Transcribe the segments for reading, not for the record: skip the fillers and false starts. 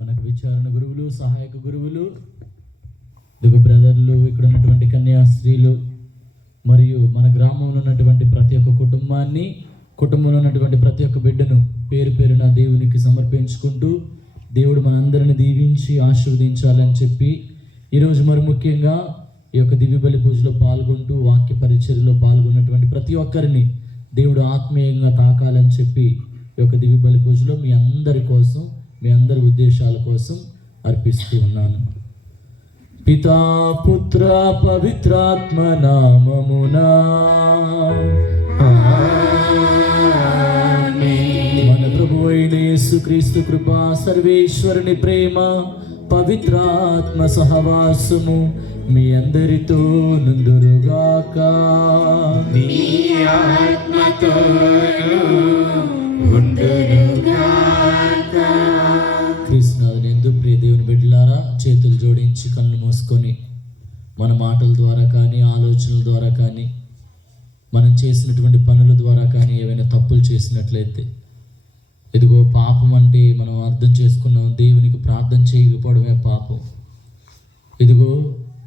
మనకు విచారణ గురువులు, సహాయక గురువులు, దిగు బ్రదర్లు, ఇక్కడ ఉన్నటువంటి కన్యాస్త్రీలు మరియు మన గ్రామంలో ఉన్నటువంటి ప్రతి ఒక్క కుటుంబంలో ఉన్నటువంటి ప్రతి ఒక్క బిడ్డను పేరు పేరున దేవునికి సమర్పించుకుంటూ దేవుడు మనందరిని దీవించి ఆశీర్వదించాలని చెప్పి ఈరోజు మరి ముఖ్యంగా ఈ యొక్క దివ్య బలి పూజలో పాల్గొంటూ వాక్య పరిచర్యలో పాల్గొన్నటువంటి ప్రతి ఒక్కరిని దేవుడు ఆత్మీయంగా తాకాలని చెప్పి ఈ యొక్క దివ్య బలి పూజలో మీ అందరి కోసం, మీ అందరి ఉద్దేశాల కోసం అర్పిస్తూ ఉన్నాను. పితా పుత్ర పవిత్రాత్మ నామమునా మన ప్రభు అయిన యేసుక్రీస్తు కృపా, సర్వేశ్వరుని ప్రేమ, పవిత్రాత్మ సహవాసము మీ అందరితో నుండురుగాక. నీ ఆత్మతోను ఉండురుగాక. క్రీస్తునాథునియందు ప్రియ దేవుని బిడ్డలారా, చేతులు జోడించి కళ్ళు మూసుకొని మన మాటల ద్వారా కానీ, ఆలోచనల ద్వారా కానీ, మనం చేసినటువంటి పనుల ద్వారా కానీ ఏవైనా తప్పులు చేసినట్లయితే, ఇదిగో పాపం అంటే మనం అర్థం చేసుకున్నాం, దేవునికి ప్రార్థన చేయకపోవడమే పాపం. ఇదిగో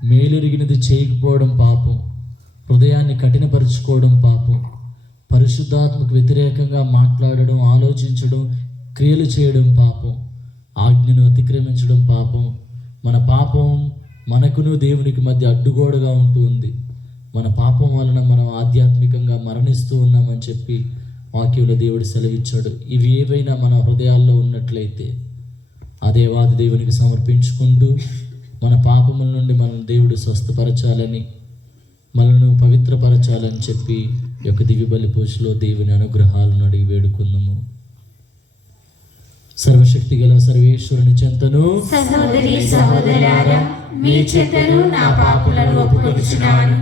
మేలెరిగినది చేయకపోవడం పాపం, హృదయాన్ని కఠినపరుచుకోవడం పాపం, పరిశుద్ధాత్మకు వ్యతిరేకంగా మాట్లాడడం, ఆలోచించడం, క్రియలు చేయడం పాపం, ఆజ్ఞను అతిక్రమించడం పాపం. మన పాపం మనకును దేవునికి మధ్య అడ్డుగోడగా ఉంటుంది. మన పాపం వలన మనం ఆధ్యాత్మికంగా మరణిస్తూ ఉన్నామని చెప్పి వాక్యంలో దేవుడు సెలవిచ్చాడు. ఇవి ఏవైనా మన హృదయాల్లో ఉన్నట్లయితే ఆ దేవాది దేవునికి సమర్పించుకుంటూ మన పాపముల నుండి మనల్ని దేవుడు స్వస్థపరచాలని, మనల్ని పవిత్రపరచాలని చెప్పి ఈ యొక్క దివ్య బలి పూజలో దేవుని అనుగ్రహాలను అడిగి వేడుకుందాము. సర్వశక్తి గల సర్వేశ్వరుని చెంతను, సహోదరి సహోదరులారా, మీ చెంతను నా పాపలను ఒప్పుకొనుచున్నాను.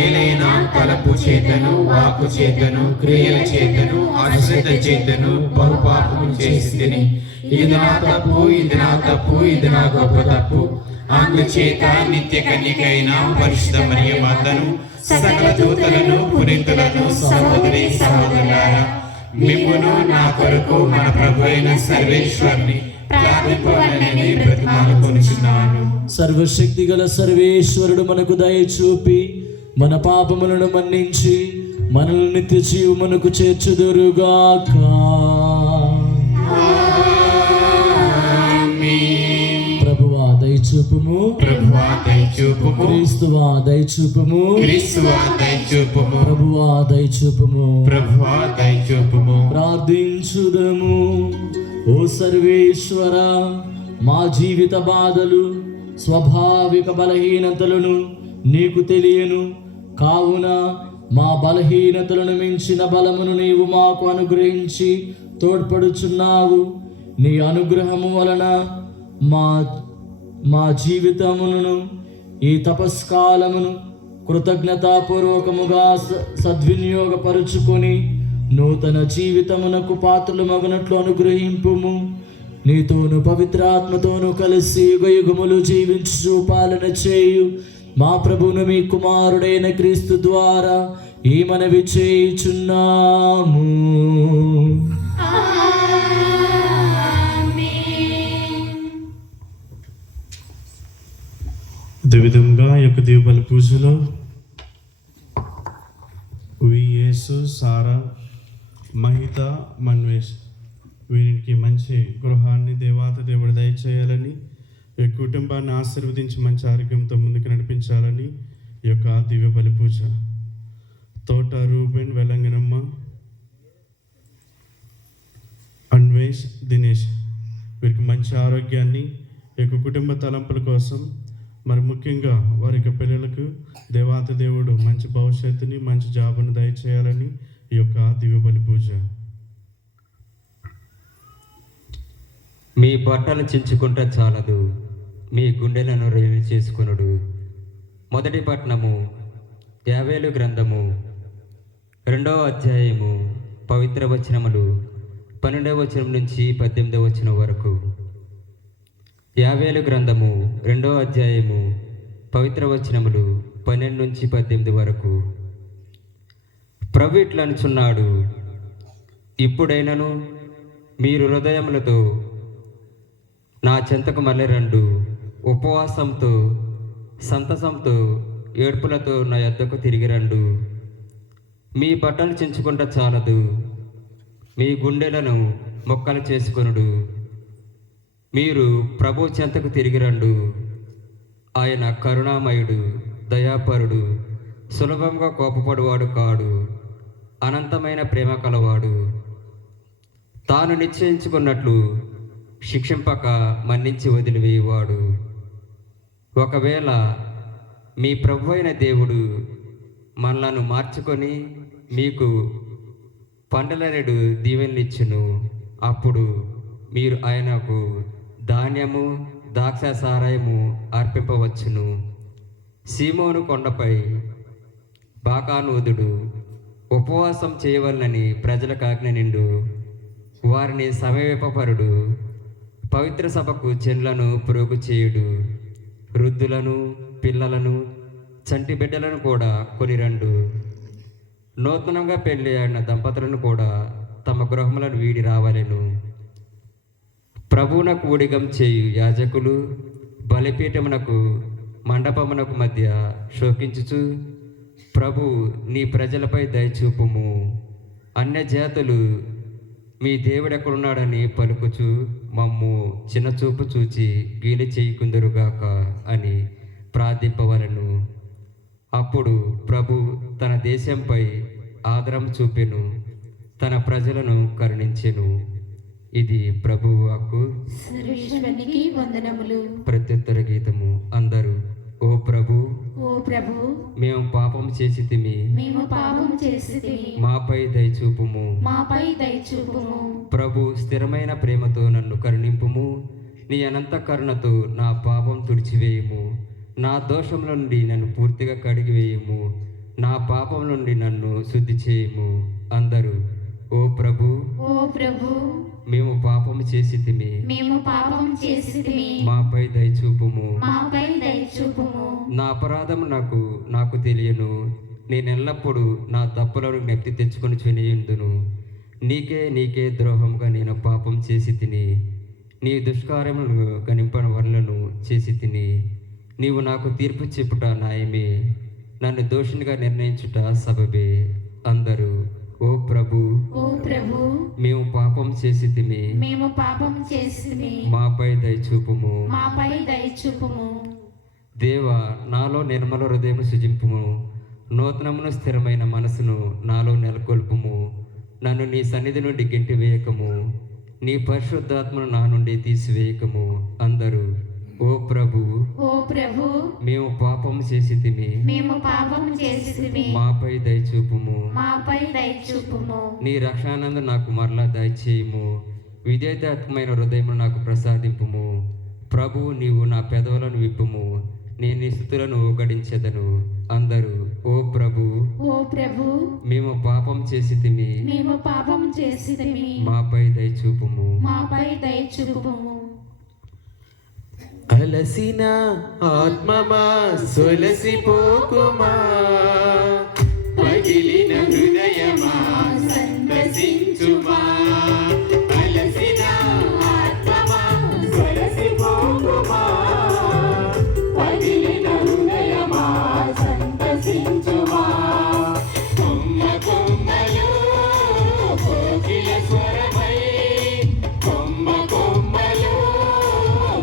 ఏలైనా తలపు చేతను, వాక్కు చేతను, క్రియల చేతను, అశ్రద్ధ చేతను బహుపాపము చేసితిని. ఇది నా తప్పు, ఇది నా తప్పు, ఇది నా గొప్ప తప్పు. అందుచేత నిత్య కన్యకైన పరిశుద్ధ మరియ మాతను, సకల దూతలను, పునీతులను, సహోదరి సహోదరులారా, మిమ్మును నా కొరకు మన ప్రభు అయిన సర్వేశ్వరుని ప్రార్థింపవలెనని బ్రతిమాలుకొనుచున్నాను. సర్వశక్తి గల సర్వేశ్వరుడు మనకు దయ చూపి మన పాపములను మన్నించి మనల్ని నిత్య జీవమునకు చేర్చుదురుగాక. ప్రభువా దయచూపుము, ప్రభువా దయచూపుము, క్రీస్తువా దయచూపుము, క్రీస్తువా దయచూపుము, ప్రభువా దయచూపుము, ప్రభువా దయచూపుము. ప్రార్థించుదము. ఓ సర్వేశ్వర, మా జీవిత బాధలు, స్వాభావిక బలహీనతలను నీకు తెలియను. కావున మా బలహీనతలను మించిన బలమును నీవు మాకు అనుగ్రహించి తోడ్పడుచున్నావు. నీ అనుగ్రహము వలన మా జీవితమును, ఈ తపస్కాలమును కృతజ్ఞతాపూర్వకముగా సద్వినియోగపరుచుకొని నూతన జీవితమునకు పాత్రలు మగనట్లు అనుగ్రహింపుము. నీతోను పవిత్రాత్మతోను కలిసి యుగయుగములు జీవించు పాలన చేయు మా ప్రభువును మీ కుమారుడైన క్రీస్తు ద్వారా ఈ మనవి చేయుచున్నాము. విధంగా ఈ యొక్క దివ్య బలి పూజలో యేసు, సారా, మహిత, మన్వేష్ వీరికి మంచి గృహాన్ని దేవుడు దయచేయాలని, ఈ కుటుంబాన్ని ఆశీర్వదించి మంచి ఆరోగ్యంతో ముందుకు నడిపించాలని ఈ యొక్క దివ్య బలి పూజ. తోట రూబెన్, వెలంగనమ్మ, దినేష్ వీరికి మంచి ఆరోగ్యాన్ని ఈ యొక్క కుటుంబ తలంపుల కోసం మరి ముఖ్యంగా వారి యొక్క పిల్లలకు దేవాతి దేవుడు మంచి భవిష్యత్తుని మంచి జాబును దయచేయాలని ఈ యొక్క దివ్య బలి పూజ. మీ బట్టలు చించుకుంటే చాలదు, మీ గుండెలను రేవి చేసుకొనుడు. మొదటి పట్టణము యావేలు గ్రంథము 2వ అధ్యాయము పవిత్ర వచనములు 12వ వచనం నుంచి 18వ వచనం వరకు. యావేలు గ్రంథము 2వ అధ్యాయము పవిత్ర వచనములు 12 నుంచి 18 వరకు. ప్రభు ఇట్లా అనుచున్నాడు, ఇప్పుడైనను మీరు హృదయములతో నా చెంతకు మళ్ళీ రండు, ఉపవాసంతో సంతసంతో ఏడ్పులతో నా యొద్దకు తిరిగి రండు. మీ బట్టలు చించుకుంట చాలదు, మీ గుండెలను మొక్కలు చేసుకొనుడు. మీరు ప్రభు చెంతకు తిరిగి రండు. ఆయన కరుణామయుడు, దయాపరుడు, సులభంగా కోపపడువాడు కాడు, అనంతమైన ప్రేమ కలవాడు. తాను నిశ్చయించుకున్నట్లు శిక్షింపక మన్నించి వదిలివేయువాడు. ఒకవేళ మీ ప్రభు అయిన దేవుడు మనలను మార్చుకొని మీకు పంటలనేడు దీవెనలిచ్చును. అప్పుడు మీరు ఆయనకు ధాన్యము ద్రాక్ష సారాయము అర్పింపవచ్చును. సీమోను కొండపై బాకానూదుడు ఉపవాసం చేయవలనని ప్రజలకు ఆజ్ఞ నిండు. వారిని సమీపపరుడు. పవిత్ర సభకు చెన్లను పురుగు చేయుడు. వృద్ధులను పిల్లలను చంటి బిడ్డలను కూడా కొనిరండు. నూతనంగా పెళ్లి అయిన దంపతులను కూడా తమ గృహములను వీడి రావాలెను. ప్రభువునకు ఊడిగం చేయు యాజకులు బలిపీఠమునకు మండపమునకు మధ్య శోకించుచు, ప్రభు నీ ప్రజలపై దయచూపుము, అన్యజాతులు మీ దేవుడెక్కడున్నాడని పలుకుచు మమ్ము చిన్నచూపు చూచి గీలి చేయకుందురుగాక అని ప్రార్థింపవలను. అప్పుడు ప్రభు తన దేశంపై ఆదరం చూపెను, తన ప్రజలను కరుణించెను. ఇది ప్రభువు వాక్కు. సర్వేశ్వరునికి వందనములు. ప్రత్యుత్తర గీతము. అందరూ ఓ ప్రభు, ఓ ప్రభు, మేము పాపం చేసితిమి, మేము పాపం చేసితిమి, మాపై దయచూపుము. మాపై దయచూపుము. ప్రభు స్థిరమైన ప్రేమతో నన్ను కరుణింపుము. నీ అనంత కరుణతో నా పాపం తుడిచివేయుము. నా దోషముల నుండి నన్ను పూర్తిగా కడిగివేయుము. నా పాపం నుండి నన్ను శుద్ధి చేయుము. అందరూ ఓ ప్రభు, ఓ ప్రభు, మేము పాపం చేసితిమి, మేము పాపం చేసితిమి, మాపై దయచూపుము. మాపై దయచూపుము. నా అపరాధము నాకు తెలియను. నేనెల్లప్పుడూ నా తప్పులను జ్ఞప్తి తెచ్చుకొని చెనియుందును. నీకే ద్రోహంగా నేను పాపం చేసి తిని, నీ దుష్కార్యములను గణింపని వలనను చేసి తిని. నీవు నాకు తీర్పు చెప్పుట న్యాయమే, నన్ను దోషినిగా నిర్ణయించుట సబబే. అందరూ ఓ ప్రభు, ఓ ప్రభు, మేము పాపం చేసితిమి, మేము పాపం చేసితిమి, మాపై దయచూపుము. మాపై దయచూపుము. దేవా, నాలో నిర్మల హృదయం సృజింపుము. నూతనమును స్థిరమైన మనసును నాలో నెలకొల్పుము. నన్ను నీ సన్నిధి నుండి గెంటి వేయకము, నీ పరిశుద్ధాత్మను నా నుండి తీసివేయకము. అందరూ ఓ ప్రభు, ఓ ప్రభు, మేము పాపం చేసితిమి, మేము పాపం చేసితిమి, మాపై దయచూపుము. మాపై దయచూపుము. నీ రక్షానందు నాకు మరలా దయచేయుము. విధేయతాత్మకమైన హృదయము నాకు ప్రసాదింపుము. ప్రభు, నీవు నా పెదవులను విప్పుము. నేను నీ స్తుతులను గడించెదను. అందరూ ఓ ప్రభు, ఓ ప్రభు, మేము పాపం చేసితిమి, మేము పాపం చేసితిమి, మాపై దయచూపుము. మాపై దయచూపుము. అలసిన ఆత్మమా సొలసిపోకుమా, పగిలిన హృదయమా సంతసించుమా. అలసిన ఆత్మమా సొలసిపోకుమా, పగిలిన హృదయమా సంతసించుమా. కొమ్మ కొమ్మలు కోకిల స్వరమై, కొమ్మ కొమ్మలు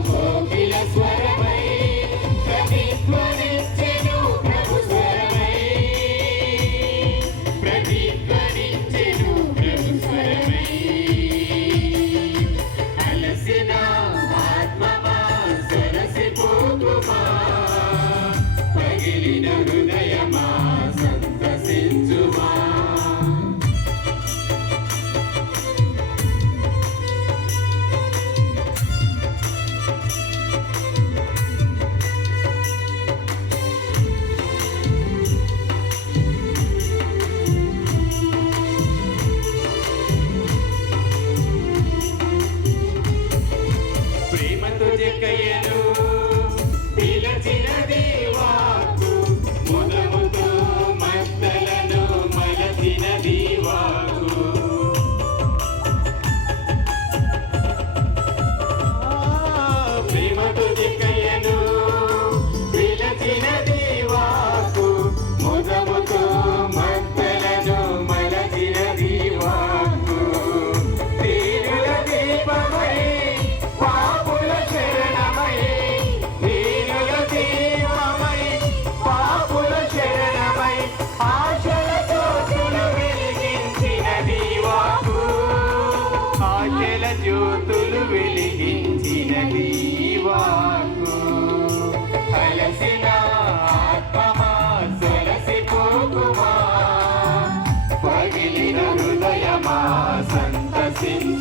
కోకిల స్వరమై, ప్రతిధ్వనించెను ప్రభు స్వరమై, జ్యోతులు వెలిగించినది ఈ వాక్కు. అలసిన ఆత్మమా సొలసిపోకుమా, పగిలిన హృదయమా సంతసించుమా.